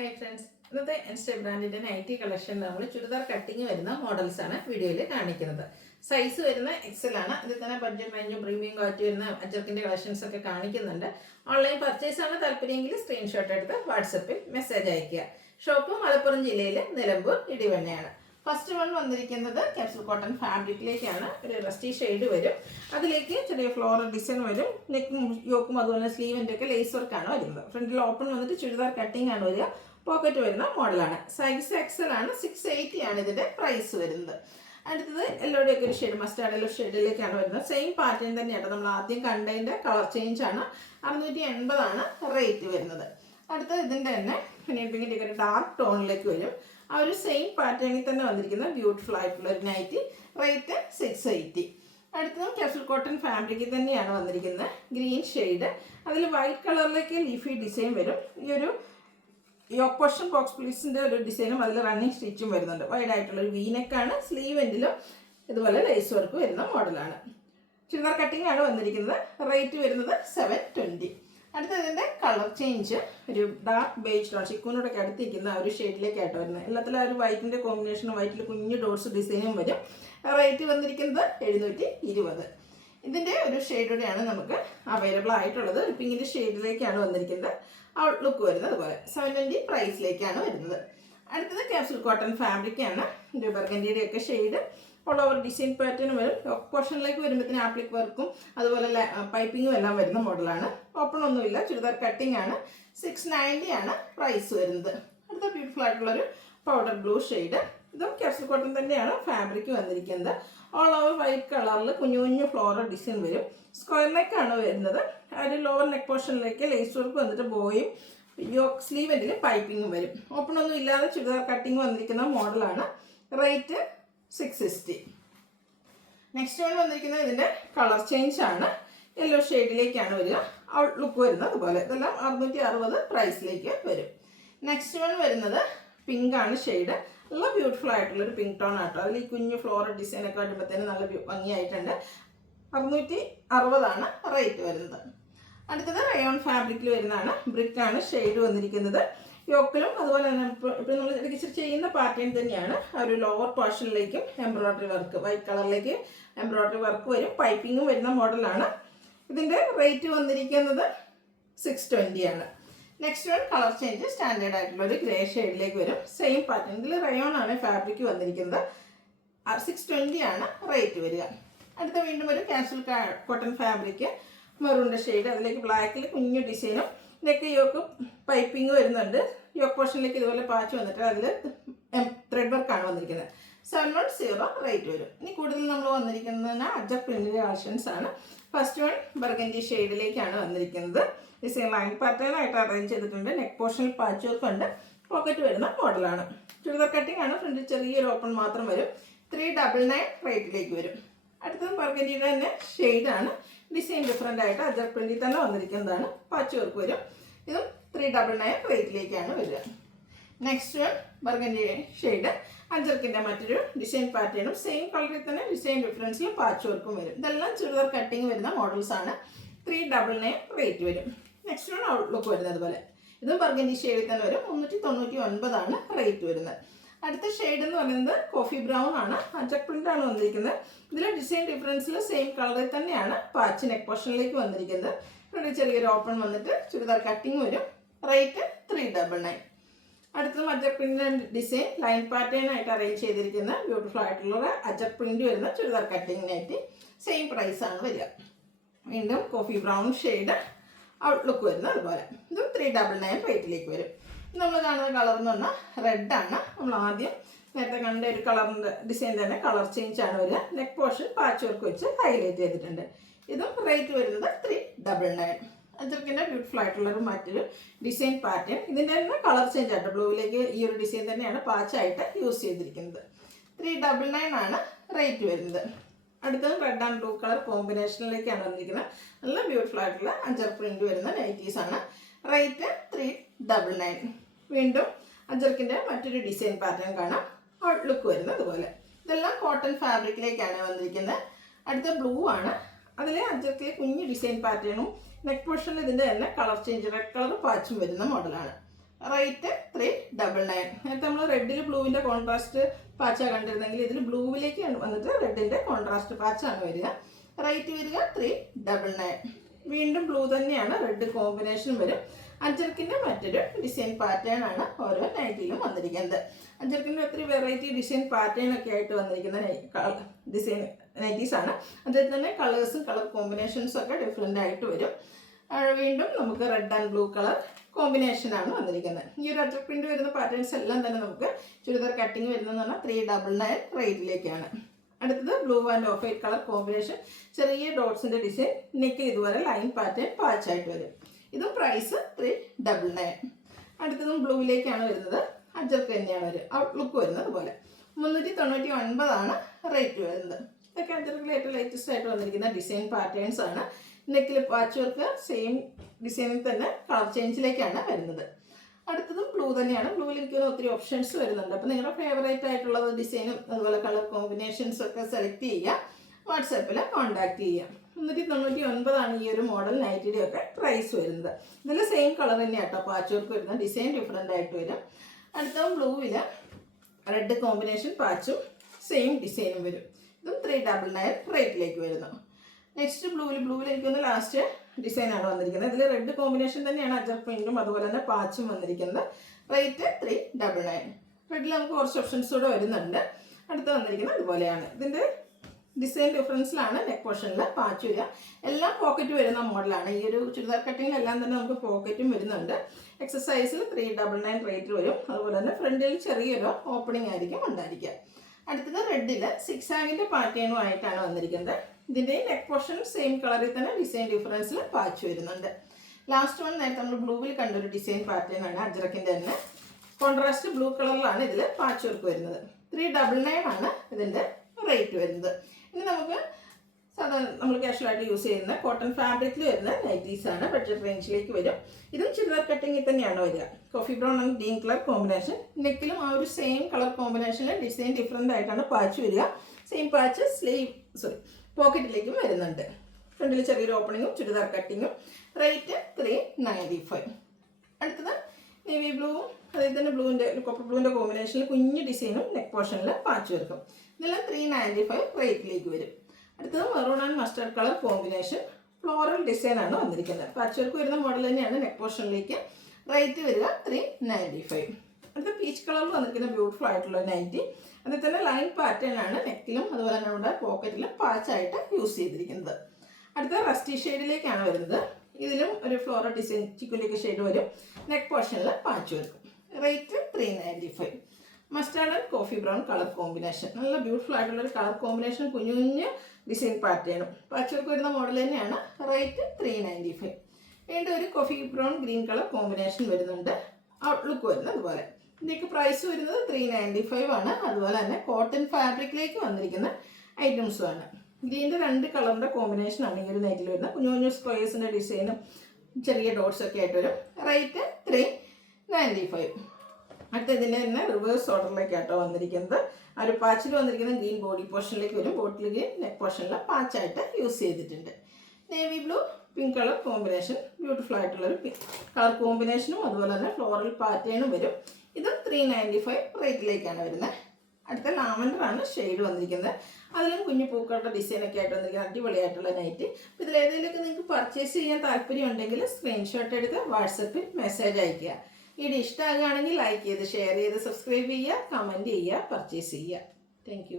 Hi friends, ഇന്നത്തെ എൻസ്റ്റ ബ്രാൻഡിൻ്റെ nightie collection നമ്മൾ ചുരിദാർ കട്ടിങ് വരുന്ന മോഡൽസാണ് വീഡിയോയിൽ കാണിക്കുന്നത്. സൈസ് വരുന്ന എക്സൽ ആണ്. ഇതിൽ തന്നെ ബഡ്ജറ്റ് റേഞ്ചും പ്രീമിയം ക്വാളിറ്റി വരുന്ന അജർക്കിൻ്റെ കളക്ഷൻസ് ഒക്കെ കാണിക്കുന്നുണ്ട്. ഓൺലൈൻ പർച്ചേസ് ആണ് താല്പര്യമെങ്കിൽ സ്ക്രീൻഷോട്ട് എടുത്ത് വാട്സപ്പിൽ മെസ്സേജ് അയയ്ക്കുക. ഷോപ്പ് മലപ്പുറം ജില്ലയിലെ നിലമ്പൂർ ഇടിവണ്ണയാണ്. ഫസ്റ്റ് വൺ വന്നിരിക്കുന്നത് ക്യാപ്സൂൾ കോട്ടൺ ഫാബ്രിക്കിലേക്കാണ്. ഒരു റസ്റ്റി ഷെയ്ഡ് വരും. അതിലേക്ക് ചെറിയ ഫ്ലോറൽ ഡിസൈൻ വരും. നെക്കും യോക്കും അതുപോലെ സ്ലീവിൻ്റെ ഒക്കെ ലേസ് വർക്കാണ് വരുന്നത്. ഫ്രണ്ടിൽ ഓപ്പൺ വന്നിട്ട് ചുരിദാർ കട്ടിംഗ് ആണ് വരിക. പോക്കറ്റ് വരുന്ന മോഡലാണ്. സൈസ് എക്സൽ ആണ്. 680 ആണ് ഇതിൻ്റെ പ്രൈസ് വരുന്നത്. അടുത്തത് യെല്ലോയുടെ ഒക്കെ ഒരു ഷെയ്ഡ്, മസ്റ്റാർഡ് യെല്ലോ ഷെയ്ഡിലേക്കാണ് വരുന്നത്. സെയിം പാറ്റേൺ തന്നെയാണ്. നമ്മൾ ആദ്യം കണ്ടതിൻ്റെ കളർ ചേഞ്ച് ആണ്. 680 ആണ് റേറ്റ് വരുന്നത്. അടുത്തത് ഇതിൻ്റെ തന്നെ പിങ്കിൻ്റെ ഒക്കെ ഒരു ഡാർക്ക് ടോണിലേക്ക് വരും. ആ ഒരു സെയിം പാറ്റേണിൽ തന്നെ വന്നിരിക്കുന്ന ബ്യൂട്ടിഫുൾ ആയിട്ടുള്ള ഒരു നൈറ്റി. റേറ്റ് 680. അടുത്തതും ക്യാപ്സൂൾ കോട്ടൺ ഫാബ്രിക്കിൽ തന്നെയാണ് വന്നിരിക്കുന്നത്. ഗ്രീൻ ഷെയ്ഡ്, അതിൽ വൈറ്റ് കളറിലേക്ക് ലീഫി ഡിസൈൻ വരും. ഈ ഒരു യോക്ക് പോർഷൻ ബോക്സ് പ്ലീസിൻ്റെ ഒരു ഡിസൈനും അതിൽ റണ്ണിങ് സ്റ്റിച്ചും വരുന്നുണ്ട്. വൈഡ് ആയിട്ടുള്ള ഒരു വീനെക്കാണ്. സ്ലീവ് എൻഡിലും ഇതുപോലെ ലേസ് വർക്ക് വരുന്ന മോഡലാണ്. ചുരിദാർ കട്ടിംഗ് ആണ് വന്നിരിക്കുന്നത്. റേറ്റ് വരുന്നത് 720. അടുത്ത ഇതിൻ്റെ കളർ ചേഞ്ച് ഒരു ഡാർക്ക് ബേജ് ടോൺ, ചിക്കൂനോടൊക്കെ അടുത്തിരിക്കുന്ന ഒരു ഷെയ്ഡിലേക്കായിട്ട് വരുന്നത്. എല്ലാത്തിലും ആ ഒരു വൈറ്റിൻ്റെ കോമ്പിനേഷനും വൈറ്റിൽ കുഞ്ഞു ഡോട്ട്സ് ഡിസൈനും വരും. റേറ്റ് വന്നിരിക്കുന്നത് 720. ഇതിൻ്റെ ഒരു ഷെയ്ഡോടെയാണ് നമുക്ക് അവൈലബിൾ ആയിട്ടുള്ളത്. ഒരു പിങ്കിൻ്റെ ഷെയ്ഡിലേക്കാണ് വന്നിരിക്കുന്നത്. ഔട്ട്ലുക്ക് വരുന്നത് അതുപോലെ 720 പ്രൈസിലേക്കാണ് വരുന്നത്. അടുത്തത് ക്യാപ്സൂൾ കോട്ടൺ ഫാബ്രിക്കാണ്. ഒരു ബർഗൻഡിയുടെ ഒക്കെ shade. All over design pattern വരും. പോർഷനിലേക്ക് വരുമ്പോഴത്തേന് ആപ്ലിക് വർക്കും അതുപോലെ പൈപ്പിങ്ങും എല്ലാം വരുന്ന മോഡലാണ്. ഓപ്പൺ ഒന്നുമില്ല, ചുരിദാർ കട്ടിംഗ് ആണ്. 690 ആണ് പ്രൈസ് വരുന്നത്. അടുത്ത ബ്യൂട്ടിഫുൾ ആയിട്ടുള്ളൊരു പൗഡർ ബ്ലൂ ഷെയ്ഡ്. ഇതും ക്യാപ്സൂൾ കോട്ടൺ തന്നെയാണ് ഫാബ്രിക് വന്നിരിക്കുന്നത്. ഓൾ ഓവർ വൈറ്റ് കളറിൽ കുഞ്ഞു കുഞ്ഞു ഫ്ലോറൽ ഡിസൈൻ വരും. സ്ക്വയർ നെക്കാണ് വരുന്നത്. ഒരു ലോവർ നെക്ക് പോർഷനിലേക്ക് ലേസ് വർക്ക് വന്നിട്ട് ബോയും യോക്ക് സ്ലീവെങ്കിൽ പൈപ്പിങ്ങും വരും. ഓപ്പൺ ഒന്നും ഇല്ലാതെ ചുരിദാർ കട്ടിങ് വന്നിരിക്കുന്ന മോഡലാണ്. റേറ്റ് 660. നെക്സ്റ്റ് വൺ വന്നിരിക്കുന്നത് ഇതിൻ്റെ കളർ ചേഞ്ച് ആണ്. യെല്ലോ ഷെയ്ഡിലേക്കാണ് വരിക. ഔട്ട്ലുക്ക് വരുന്നത് അതുപോലെ. ഇതെല്ലാം 660 പ്രൈസിലേക്ക് വരും. നെക്സ്റ്റ് വൺ വരുന്നത് പിങ്ക് ആണ് ഷെയ്ഡ്. നല്ല ബ്യൂട്ടിഫുൾ ആയിട്ടുള്ളൊരു പിങ്ക് ടോൺ ആട്ടോ. അതിൽ ഈ കുഞ്ഞു ഫ്ലോറൽ ഡിസൈനൊക്കെ വരുമ്പോഴത്തേനും നല്ല ഭംഗിയായിട്ടുണ്ട്. 660 ആണ് റേറ്റ് വരുന്നത്. അടുത്തത് റയോൺ ഫാബ്രിക്കിൽ വരുന്നതാണ്. ബ്രിക്കാണ് ഷെയ്ഡ് വന്നിരിക്കുന്നത്. യോക്കിലും അതുപോലെ തന്നെ ഇപ്പോൾ നമ്മൾ ഇച്ചിരി ചെയ്യുന്ന പാറ്റേൺ തന്നെയാണ്. ആ ഒരു ലോവർ പോർഷനിലേക്കും എംബ്രോയ്ഡറി വർക്ക്, വൈറ്റ് കളറിലേക്ക് എംബ്രോയ്ഡറി വർക്ക് വരും. പൈപ്പിങ്ങും വരുന്ന മോഡലാണ്. ഇതിൻ്റെ റേറ്റ് വന്നിരിക്കുന്നത് 620 ആണ്. Next one colour change standard ആയിട്ടുള്ള ഒരു ഗ്രേ ഷെയ്ഡിലേക്ക് വരും. Same pattern. ഇതിൽ റയോൺ ആണ് ഫാബ്രിക് വന്നിരിക്കുന്നത്. 620 ആണ് റേറ്റ് വരിക. അടുത്ത വീണ്ടും ഒരു ക്യാപ്സൂൾ കോട്ടൺ ഫാബ്രിക്, മെറൂണിൻ്റെ ഷെയ്ഡ്. അതിലേക്ക് ബ്ലാക്കിൽ കുഞ്ഞു ഡിസൈനും നെക്ക് യോക്ക് പൈപ്പിംഗ് വരുന്നുണ്ട്. യോക്ക് പോർഷനിലേക്ക് ഇതുപോലെ പാച്ച് വന്നിട്ട് അതിൽ ത്രെഡ് വർക്കാണ് വന്നിരിക്കുന്നത്. 710 റേറ്റ് വരും. ഇനി കൂടുതൽ നമ്മൾ വന്നിരിക്കുന്നതിന് അജർ പ്രിന്റിൻ്റെ കളക്ഷൻസ് ആണ്. ഫസ്റ്റ് വൺ ബർഗൻഡി ഷെയ്ഡിലേക്കാണ് വന്നിരിക്കുന്നത്. ഡിസൈൻ ലൈൻ പാറ്റേൺ ആയിട്ട് അറേഞ്ച് ചെയ്തിട്ടുണ്ട്. നെക്ക് പോർഷനിൽ പാച്ച് വർക്ക് ഉണ്ട്. പോക്കറ്റ് വരുന്ന മോഡലാണ്. ചുരിദാർ കട്ടിംഗ് ആണ്. ഫ്രണ്ടിൽ ചെറിയൊരു ഓപ്പൺ മാത്രം വരും. 399 റേറ്റിലേക്ക് വരും. അടുത്തത് ബർഗൻഡിയുടെ തന്നെ ഷെയ്ഡാണ്. ഡിസൈൻ ഡിഫറെൻ്റ് ആയിട്ട് അജർ പ്രിന്റിൽ തന്നെ വന്നിരിക്കുന്നതാണ്. പാച്ച് വർക്ക് വരും. ഇതും 399 റേറ്റിലേക്കാണ് വരിക. Next one burgundy shade. അജർക്കിൻ്റെ മറ്റൊരു ഡിസൈൻ പാറ്റേണും സെയിം കളറിൽ തന്നെ ഡിസൈൻ ഡിഫറൻസിൽ പാച്ച് വർക്കും വരും. ഇതെല്ലാം ചുരിദാർ കട്ടിങ് വരുന്ന മോഡൽസാണ്. 399 റേറ്റ് വരും. നെക്സ്റ്റ് വൺ ഔട്ട്ലുക്ക് വരുന്നത് പോലെ. ഇതും ബർഗൻഡി ഷെയ്ഡിൽ തന്നെ വരും. 399 ആണ് റേറ്റ് വരുന്നത്. അടുത്ത ഷെയ്ഡ് എന്ന് പറയുന്നത് കോഫി ബ്രൗൺ ആണ്. അജക് പ്രിന്റ് ആണ് വന്നിരിക്കുന്നത്. ഇതിൽ ഡിസൈൻ ഡിഫറൻസിൽ സെയിം കളറിൽ തന്നെയാണ് പാച്ച് നെക്ക് പോർഷനിലേക്ക് വന്നിരിക്കുന്നത്. ഇവിടെ ചെറിയൊരു ഓപ്പൺ വന്നിട്ട് ചുരിദാർ കട്ടിങ് വരും. റേറ്റ് 399. അടുത്തത് അജക് പ്രിന്റ് ഡിസൈൻ ലൈൻ പാറ്റേൺ ആയിട്ട് അറേഞ്ച് ചെയ്തിരിക്കുന്ന ബ്യൂട്ടിഫുൾ ആയിട്ടുള്ള അജക് പ്രിന്റ് വരുന്ന ചുരിദാർ കട്ടിങ്ങിനായിട്ട് സെയിം പ്രൈസ് ആണ് വരിക. വീണ്ടും കോഫി ബ്രൗൺ ഷെയ്ഡ്. ഔട്ട്ലുക്ക് വരുന്നത് അതുപോലെ. ഇതും 399 റേറ്റിലേക്ക് വരും. നമ്മൾ കാണുന്ന കളർ എന്ന് പറഞ്ഞാൽ റെഡാണ്. നമ്മൾ ആദ്യം നേരത്തെ കണ്ട ഒരു കളറിൻ്റെ ഡിസൈൻ തന്നെ കളർ ചേഞ്ച് ആണ് വരിക. നെക്ക് പോർഷൻ പാച്ച് വർക്ക് വെച്ച് ഹൈലൈറ്റ് ചെയ്തിട്ടുണ്ട്. ഇതും റേറ്റ് വരുന്നത് 399. അജർക്കിൻ്റെ ബ്യൂട്ടിഫുൾ ആയിട്ടുള്ളൊരു മറ്റൊരു ഡിസൈൻ പാറ്റേൺ. ഇതിൻ്റെ തന്നെ കളർ ചേഞ്ച് ആയിട്ട് ബ്ലൂവിലേക്ക് ഈ ഒരു ഡിസൈൻ തന്നെയാണ് പാച്ചായിട്ട് യൂസ് ചെയ്തിരിക്കുന്നത്. 399 ആണ് റേറ്റ് വരുന്നത്. അടുത്തത് റെഡ് ആൻഡ് ബ്ലൂ കളർ കോമ്പിനേഷനിലേക്കാണ് വന്നിരിക്കുന്നത്. നല്ല ബ്യൂട്ടിഫുൾ ആയിട്ടുള്ള അജർ പ്രിന്റ് വരുന്ന നൈറ്റീസാണ്. റേറ്റ് 399. വീണ്ടും അജർക്കിൻ്റെ മറ്റൊരു ഡിസൈൻ പാറ്റേൺ കാണാം. ഔട്ട്ലുക്ക് വരുന്നത് അതുപോലെ. ഇതെല്ലാം കോട്ടൺ ഫാബ്രിക്കിലേക്കാണ് വന്നിരിക്കുന്നത്. അടുത്ത ബ്ലൂ ആണ്. അതിൽ അജർക്കിലെ കുഞ്ഞു ഡിസൈൻ പാറ്റേണും നെക്ക് പോർഷനിൽ ഇതിൻ്റെ തന്നെ കളർ ചേഞ്ച് റെഡ് കളർ പാച്ചും വരുന്ന മോഡലാണ്. റേറ്റ് 399. നേരത്തെ നമ്മൾ റെഡിൽ ബ്ലൂവിൻ്റെ കോൺട്രാസ്റ്റ് പാച്ച കണ്ടിരുന്നെങ്കിൽ ഇതിൽ ബ്ലൂവിലേക്ക് വന്നിട്ട് റെഡിൻ്റെ കോൺട്രാസ്റ്റ് പാച്ചാണ് വരിക. റേറ്റ് വരിക 399. വീണ്ടും ബ്ലൂ തന്നെയാണ്, റെഡ് കോമ്പിനേഷൻ വരും. അഞ്ചർക്കിൻ്റെ മറ്റൊരു ഡിസൈൻ പാറ്റേൺ ആണ് ഓരോ നൈറ്റിലും വന്നിരിക്കുന്നത്. അഞ്ചർക്കിൻ്റെ ഒത്തിരി വെറൈറ്റി ഡിസൈൻ പാറ്റേൺ ഒക്കെ ആയിട്ട് വന്നിരിക്കുന്ന ഡിസൈൻ നൈറ്റീസ് ആണ്. അതിൽ തന്നെ കളേഴ്സും കളർ കോമ്പിനേഷൻസും ഒക്കെ ഡിഫറെൻ്റ് ആയിട്ട് വരും. വീണ്ടും നമുക്ക് റെഡ് ആൻഡ് ബ്ലൂ കളർ കോമ്പിനേഷനാണ് വന്നിരിക്കുന്നത്. ഈ ഒരു അജർ പ്രിൻ്റ് വരുന്ന പാറ്റേൺസ് എല്ലാം തന്നെ നമുക്ക് ചുരിദാർ കട്ടിങ് വരുന്നതെന്ന് പറഞ്ഞാൽ 399 റേറ്റിലേക്കാണ്. അടുത്തത് blue and of white colour combination, ചെറിയ ഡോട്ട്സിൻ്റെ ഡിസൈൻ, നെക്കിൽ ഇതുപോലെ ലൈൻ പാറ്റേൺ പാച്ചായിട്ട് വരും. ഇതും പ്രൈസ് 399. അടുത്തതും ബ്ലൂവിലേക്കാണ് വരുന്നത്. അജർക്ക് തന്നെയാണ് വരും, ഔട്ട്ലുക്ക് വരുന്നത് പോലെ. 399 റേറ്റ് വരുന്നത്. ഇതൊക്കെ അജർക്കിൽ ഏറ്റവും ലേറ്റസ്റ്റ് ആയിട്ട് വന്നിരിക്കുന്ന ഡിസൈൻ പാറ്റേൺസ് ആണ്. നെക്കിൽ പാച്ച് വർക്ക് സെയിം ഡിസൈനിൽ തന്നെ കളർ ചേഞ്ചിലേക്കാണ് വരുന്നത്. അടുത്തതും ബ്ലൂ തന്നെയാണ്. ബ്ലൂവിൽ എനിക്ക് ഒത്തിരി ഓപ്ഷൻസ് വരുന്നുണ്ട്. അപ്പോൾ നിങ്ങളുടെ ഫേവറേറ്റ് ആയിട്ടുള്ള ഡിസൈനും അതുപോലെ കളർ കോമ്പിനേഷൻസും ഒക്കെ സെലക്ട് ചെയ്യുക, വാട്സാപ്പിൽ കോൺടാക്ട് ചെയ്യുക. 399 ഈ ഒരു മോഡൽ നൈറ്റിയുടെ ഒക്കെ പ്രൈസ് വരുന്നത്. ഇതിൽ സെയിം കളർ തന്നെയാണ് കേട്ടോ പാച്ച് വർക്ക് വരുന്നത്, ഡിസൈൻ ഡിഫറെൻ്റ് ആയിട്ട് വരും. അടുത്തതും ബ്ലൂവിൽ റെഡ് കോമ്പിനേഷൻ പാച്ചും സെയിം ഡിസൈനും വരും. ഇതും 399 റേറ്റിലേക്ക് വരുന്നു. നെക്സ്റ്റ് ബ്ലൂവിൽ എനിക്കൊന്ന് ലാസ്റ്റ് ഡിസൈനാണ് വന്നിരിക്കുന്നത്. ഇതിൽ റെഡ് കോമ്പിനേഷൻ തന്നെയാണ് അജർ പ്രിൻറ്റും അതുപോലെ തന്നെ പാച്ചും വന്നിരിക്കുന്നത്. റേറ്റ് 399. റെഡിൽ നമുക്ക് കുറച്ച് ഓപ്ഷൻസ് കൂടെ വരുന്നുണ്ട്. അടുത്ത് വന്നിരിക്കുന്നത് ഇതുപോലെയാണ്. ഇതിൻ്റെ ഡിസൈൻ ഡിഫറൻസിലാണ് നെക്ക് പോർഷനിൽ പാച്ച് വരിക. എല്ലാം പോക്കറ്റ് വരുന്ന മോഡലാണ്. ഈ ഒരു ചുരിദാർ കട്ടിങ്ങിലെല്ലാം തന്നെ നമുക്ക് പോക്കറ്റും വരുന്നുണ്ട്. എക്സസൈസിൽ 399 റേറ്റ് വരും. അതുപോലെ തന്നെ ഫ്രണ്ടിൽ ചെറിയൊരു ഓപ്പണിംഗ് ആയിരിക്കും ഉണ്ടായിരിക്കുക. അടുത്തത് റെഡിൽ സിക്സാഗിൻ്റെ പാറ്റേണുമായിട്ടാണ് വന്നിരിക്കുന്നത്. ഇതിൻ്റെ നെക്ക് പോർഷൻ സെയിം കളറിൽ തന്നെ ഡിസൈൻ ഡിഫറൻസിൽ പാച്ച് വരുന്നുണ്ട്. ലാസ്റ്റ് വൺ നേരത്തെ നമ്മൾ ബ്ലൂവിൽ കണ്ടൊരു ഡിസൈൻ പാറ്റേൺ ആണ് അജ്രക്കിൻ്റെ തന്നെ. കോൺട്രാസ്റ്റ് ബ്ലൂ കളറിലാണ് ഇതിൽ പാച്ച് വർക്ക് വരുന്നത്. 399 ഇതിൻ്റെ റേറ്റ് വരുന്നത്. ഇനി നമുക്ക് സാധാരണ നമ്മൾ കാഷ്വലായിട്ട് യൂസ് ചെയ്യുന്ന കോട്ടൺ ഫാബ്രിക്കിൽ വരുന്ന നൈറ്റീസാണ്. ബഡ്ജറ്റ് റേഞ്ചിലേക്ക് വരും. ഇതും ചുരിദാർ കട്ടിങ്ങിൽ തന്നെയാണ് വരിക. Coffee brown and green colour combination. നെക്കിലും ആ ഒരു സെയിം കളർ കോമ്പിനേഷനിൽ ഡിസൈൻ ഡിഫറെൻ്റ് ആയിട്ടാണ് പാച്ച് വരിക. സെയിം പാച്ച് പോക്കറ്റിലേക്കും വരുന്നുണ്ട്. ഫ്രണ്ടിൽ ചെറിയൊരു ഓപ്പണിങ്ങും ചുരിദാർ കട്ടിങ്ങും. റേറ്റ് 395. അടുത്തത് നേവി ബ്ലൂവും അതായത് തന്നെ കോപ്പർ ബ്ലൂവിൻ്റെ കോമ്പിനേഷനിൽ കുഞ്ഞ് ഡിസൈനും നെക്ക് പോർഷനിൽ പാച്ച് വർക്കും. ഇതെല്ലാം 395 റേറ്റിലേക്ക് വരും. അടുത്തത് maroon and mustard colour combination, floral ഡിസൈനാണ് വന്നിരിക്കുന്നത്. പാച്ച് വർക്ക് വരുന്ന മോഡൽ തന്നെയാണ് നെക്ക് പോർഷനിലേക്ക്. റേറ്റ് വരിക 395. അടുത്ത പീച്ച് കളറിൽ വന്നിരിക്കുന്ന ബ്യൂട്ടിഫുൾ ആയിട്ടുള്ള നൈറ്റി. അതിൽ തന്നെ ലൈൻ പാറ്റേൺ ആണ് നെക്കിലും അതുപോലെ തന്നെ നമ്മുടെ പോക്കറ്റിലും പാച്ചായിട്ട് യൂസ് ചെയ്തിരിക്കുന്നത്. അടുത്ത റസ്റ്റി ഷെയ്ഡിലേക്കാണ് വരുന്നത്. ഇതിലും ഒരു ഫ്ലോറൽ ഡിസൈൻ ചിക്കുലേക്ക് ഷെയ്ഡ് വരും. നെക്ക് പോർഷനിൽ പാച്ച് വരും. Rate 395. Mustard and coffee brown colour combination, നല്ല ബ്യൂട്ടിഫുൾ ആയിട്ടുള്ളൊരു കളർ കോമ്പിനേഷൻ, കുഞ്ഞു കുഞ്ഞ് ഡിസൈൻ പാറ്റേണും പാച്ച് വർക്ക് വരുന്ന മോഡൽ തന്നെയാണ്. റേറ്റ് 395. വീണ്ടും ഒരു coffee brown green colour combination വരുന്നുണ്ട്. ഔട്ട്ലുക്ക് വരുന്നത് അതുപോലെ. ഇതിലേക്ക് പ്രൈസ് വരുന്നത് 395 അതുപോലെ തന്നെ കോട്ടൺ ഫാബ്രിക്കിലേക്ക് വന്നിരിക്കുന്ന ഐറ്റംസുമാണ്. ഗ്രീൻ്റെ 2 കളറിൻ്റെ കോമ്പിനേഷനാണ് ഈ ഒരു നൈറ്റിൽ വരുന്നത്. കുഞ്ഞു കുഞ്ഞു സ്ക്വയേഴ്സിൻ്റെ ഡിസൈനും ചെറിയ ഡോട്ട്സ് ഒക്കെ ആയിട്ട് വരും. റേറ്റ് 395. അടുത്തതിൻ്റെ തന്നെ റിവേഴ്സ് ഓർഡറിലേക്കാട്ടോ വന്നിരിക്കുന്നത്. ആ ഒരു പാച്ചിൽ വന്നിരിക്കുന്ന ഗ്രീൻ ബോഡി പോർഷനിലേക്ക് വരും. ബോട്ടിൽ ഗ്രീൻ നെക്ക് പോർഷനിൽ പാച്ചായിട്ട് യൂസ് ചെയ്തിട്ടുണ്ട്. Navy blue pink colour combination, beautiful ആയിട്ടുള്ളൊരു കളർ കോമ്പിനേഷനും അതുപോലെ തന്നെ ഫ്ലോറൽ പാറ്റേണും വരും. ഇതും 395 റേറ്റിലേക്കാണ് വരുന്നത്. അടുത്ത ലാവൻഡർ ആണ് ഷെയ്ഡ് വന്നിരിക്കുന്നത്. അതിലും കുഞ്ഞു പൂക്കളുടെ ഡിസൈനൊക്കെ ആയിട്ട് വന്നിരിക്കുന്ന അടിപൊളിയായിട്ടുള്ള നൈറ്റ്. അപ്പോൾ ഇതിലേതെങ്കിലുമൊക്കെ നിങ്ങൾക്ക് പർച്ചേസ് ചെയ്യാൻ താല്പര്യം ഉണ്ടെങ്കിൽ സ്ക്രീൻഷോട്ട് എടുത്ത് വാട്സപ്പിൽ മെസ്സേജ് അയയ്ക്കുക. വീഡിയോ ഇഷ്ടമാകുകയാണെങ്കിൽ ലൈക്ക് ചെയ്ത് ഷെയർ ചെയ്ത് സബ്സ്ക്രൈബ് ചെയ്യുക, കമൻറ്റ് ചെയ്യുക, പർച്ചേസ് ചെയ്യുക. താങ്ക്